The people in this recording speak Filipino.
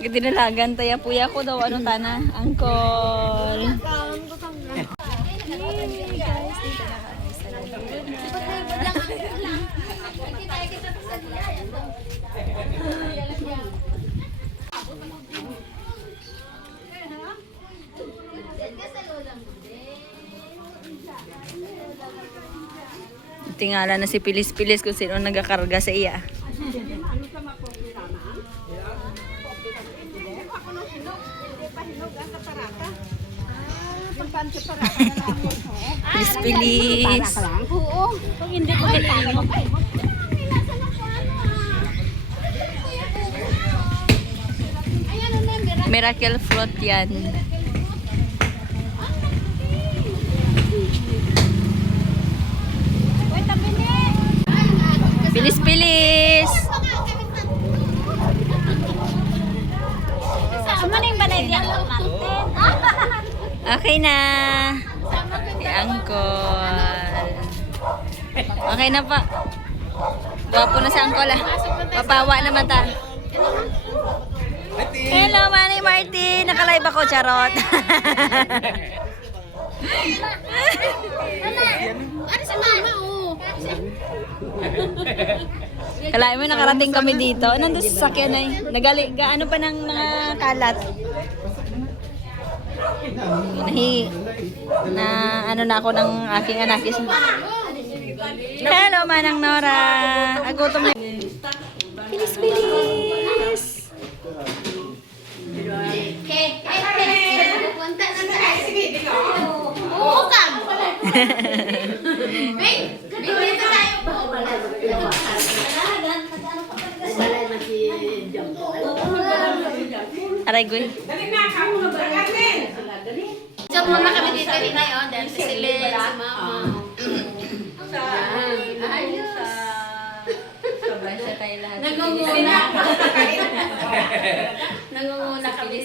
Dinalagan tayo puya ko daw ano tana, angkol. Tingala na si Pilis-Pilis kung sino nagakarga sa iya. Pilis-Pilis. Oo. Pag hindi ko kailangan. Miracle fruit yan. Pilis-Pilis. Okay na. Angkol. Okay na pa. Gwapo na si Angkol ah. Papawa naman ta. Hello, Manny Martin. Nakalive ako, charot. Ano si mama, oh? Kalahin mo, nakarating kami dito. Nandun sa sakyan ay. Gaano pa ng mga kalat. Ano na ako ng aking anak. Hello, Manang Nora. Agutom na. Pilis-pilis. Punta na tayo. Oo, kag. Bing, dito tayo. Aray, goy. So, muna kami dito rin na yun. Dahil si Silene, si Mama. Ayos. Sabay tayo lahat. Nangunguna. Nangunguna kami.